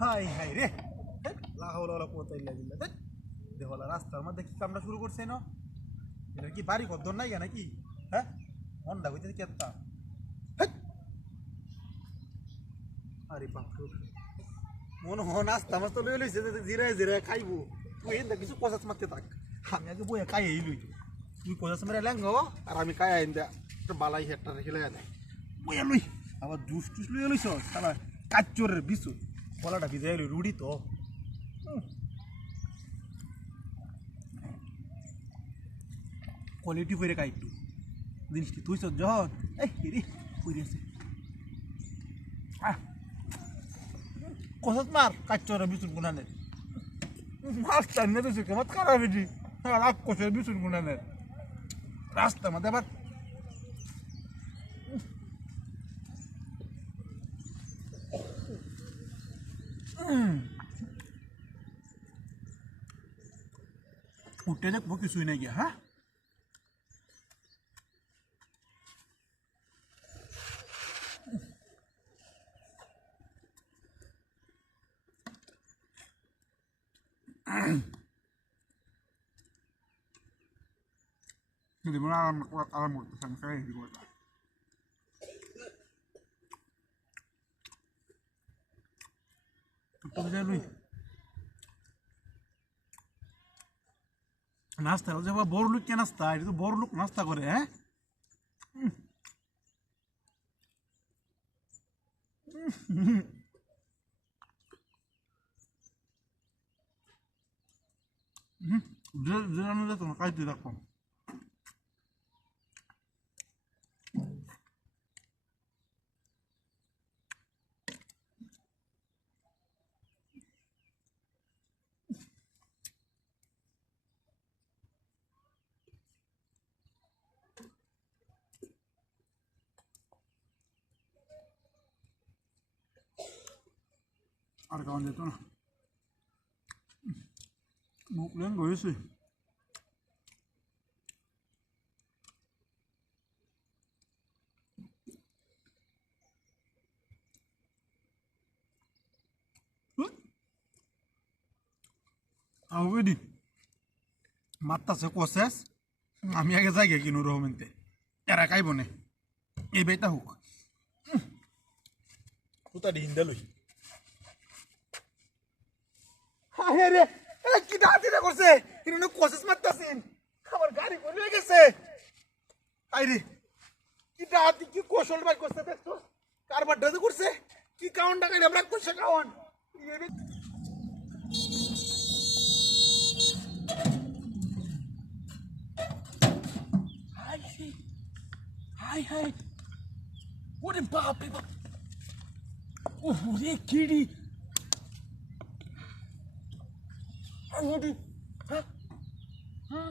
High high রে, লাহাওলা কোথায় লাগিল দেহলা রাস্তার মধ্যে কি কামটা শুরু করছে না? এটা কি বাড়ি কদ্দর নাই নাকি? হ্যাঁ, মনটা হইতে কেতা। আরে বাপরে, মনে হয় নাস্তা মাস্তা লই লইছে, জিরায় জিরায় খাইবো। তুই এর কিছু কষাস মারতে থাক, আমি আগে বইয়া খাই লই। তুই কষাস মেরে ল্যাঙ্গ আর আমি খাই আইন দে একটা বালাই হেটটা রেখে লাই দেয় বইয়া লই। আবার জুস টুস লইয়া লইছ সারা কাচ্চরের বিছু গলাটা ভিজাই লই রুড়ি তো। কোয়ালিটি করে খাই একটু জিনিসটি তুই সহ্য এই রে কইরে আছে কষাস মার কাচ্চরের বিছুন গুনানের মাছ টান্নে তো কেমন খারাপ এটি রাগ কষের বিছুন গুনানের রাস্তা মধ্যে আবার উঠে দেখবো কিছুই নাই গিয়া। হ্যাঁ, jadi mana alam kesan saya di kota. Tutup aja lu. নাস্তা যে বড় লোক কে নাস্তা, এটা তো বড় লোক নাস্তা করে। হ্যাঁ, তোমার কাজ দিয়ে রাখো। আর খাওয়ান যেত না, মুখ লেন গেছে। আউবেদি মাত্তাছে কোসেস, আমি আগে যাই কিনো রহমেনতে এরা খাইব না এই বেটা হোক তুতা ডিন্দা লই। হ্যাঁ রে, কি দাঁতি রে করছে কিনো কোসেস মাত্তাছেন, আমার গাড়ি পড়ে গেছে। আইরে কি দাঁতি কি কৌশল বাই করছে দেখছো, কারবার ডাতে করছে কি কাউন টাকাই আমরা কইছে কাউন। Hai hai, what a bad people. Oh, they kitty. What is? Huh? Huh?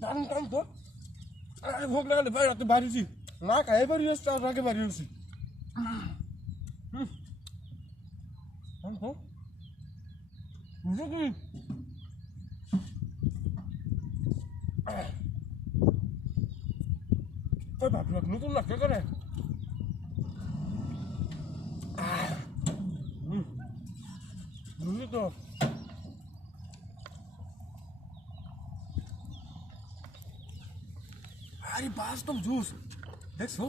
Dan to. I hope na the at the bari. Na ka ever you start rage bari usi. Oh. Mugi. Ôi bà được nó cũng lật cái này. Đúng rồi. আরে বাস্তব juice দেখছো,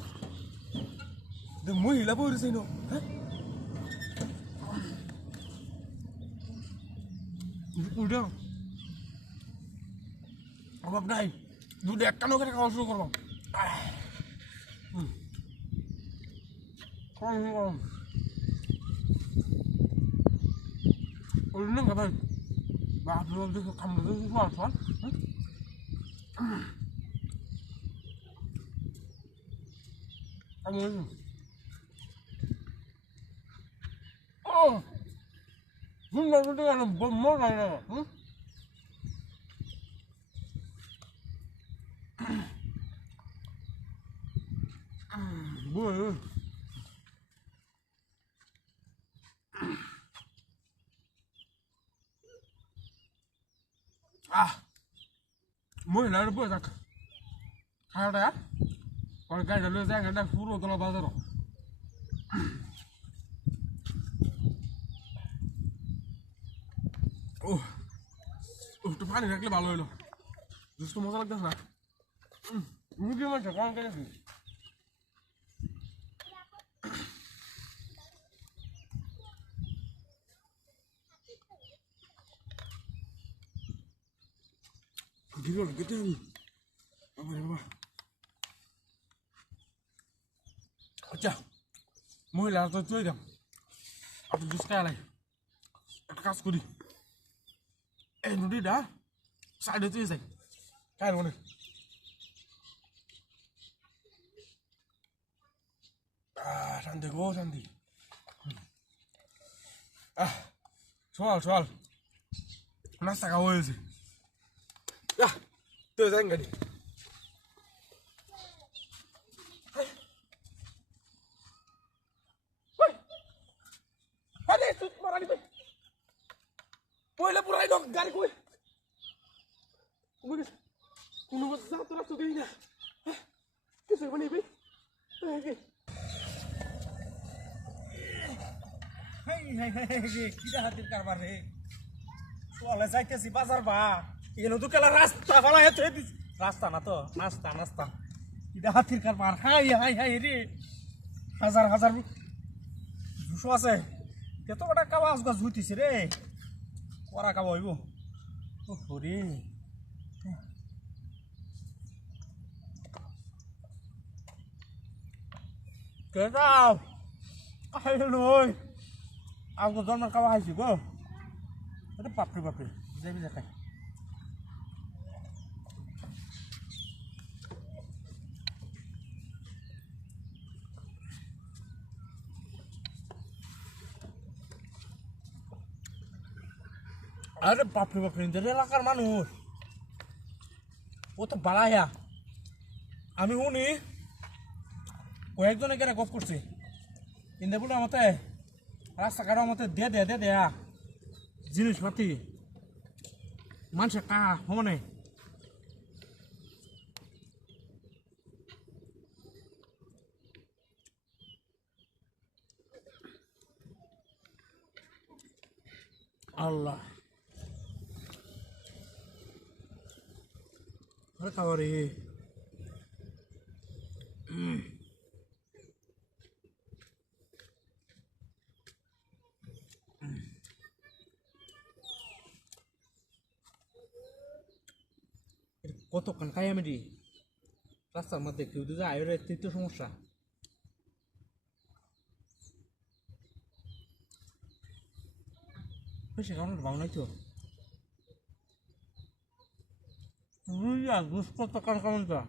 মহিলা বইছে না। হ্যাঁ, উঠো অভাব নাই, দুধ একটা নৌকা খাওয়া শুরু করলাম। Udah nggak baik, bah belum tuh kamu tuh semua kan? Kamu ini, oh, benar benar ada bom mana? Boleh. মহিলার বই থাক খাওয়াটা আর গাড়িটা লয়ে যায়, গাড়িটা পুরো তোলা বাজারও ও একটু পানি রাখলে ভালো হলো জুস তো মজা লাগতেছে না মুরগির মাংস কম খেয়েছি Gila, gede nih. Apa? আচ্ছা মহিলা তো চলে যাম আপনি জুস খাই লাই একটা কাজ করি এই নদীটা সাইডে চলে যাই খাই মনে শান্তি গো শান্তি চল নাস্তা খাওয়া হয়েছে তুই যাই গাড়ি পয়লা পুরাই ডক গাড়ি কই কোনো যা তোরা তো দেই না কিছু বানি ভাই কিটা হাতির কারবার রে চলে যাইতেছি বাজার বা এলো তো কেলা রাস্তা ফালা হেতে রাস্তা না তো নাস্তা কিটা হাতির কারবার হাই রে হাজার দুশো আছে কত বড় কাবাস গাছ হইতেছে রে করা কাবা হইব ও হরে কে যাও লই আজকে জন্মের কাবা খাইছি গো এটা বাপরে যাবি দেখাই আরে বাপরে ইন্টার এলাকার মানুষ ও তো বালাইয়া আমি শুনি কয়েকজনে কেন গপ করছি ইন্দারপুরের মতে রাস্তাঘাটের মতে দে জিনিসপাতি মানুষের কা সমানে আল্লাহ আরে খাবারে কতক্ষণ খাই আমি রে রাস্তার মধ্যে কেউ তো যায় রে তৃতীয় সমস্যা বেশি কারণ ভালো নাই তো দুষ্কর তো কারণটা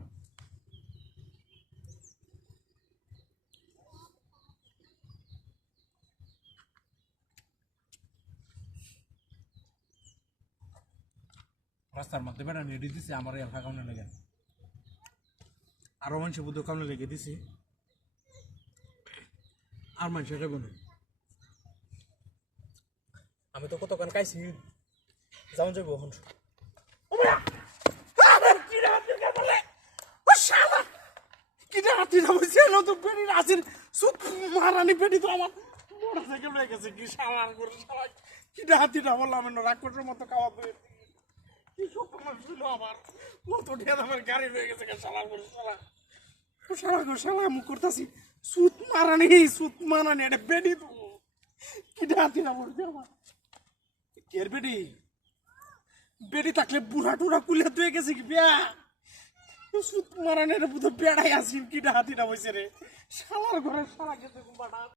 রাস্তার মধ্যে বেড়া নিয়ে দিছি আমার এলাকা কামনে লেগে আরো মানুষের বুদ্ধ কামনে লেগে দিছি আর মানুষের যাবো না আমি তো কতক্ষণ খাইছি যাও যাবো এখন কিটা হাতি না বলছি তো বেড়ি আসেন সুখ মারানি বেড়ি তো আমার মোটর সাইকেল হয়ে গেছে কি সালার করে সালাই কিটা হাতি না বললাম রাগ করার মতো খাওয়া দিয়ে কি সব আমার ছিল আমার মতো ঢের আমার গাড়ি হয়ে গেছে সালার করে শালা মুখ করতেছি সুত মারানি এটা বেড়ি তো কিটা হাতি না বলছি আমার কের বেড়ি থাকলে বুড়া টুড়া কুলে তুই গেছে কি বিয়া সুত মারানের বুধ বেড়াই আসি কিটা হাতিটা বসে রে শালার ঘরে শালা গেছে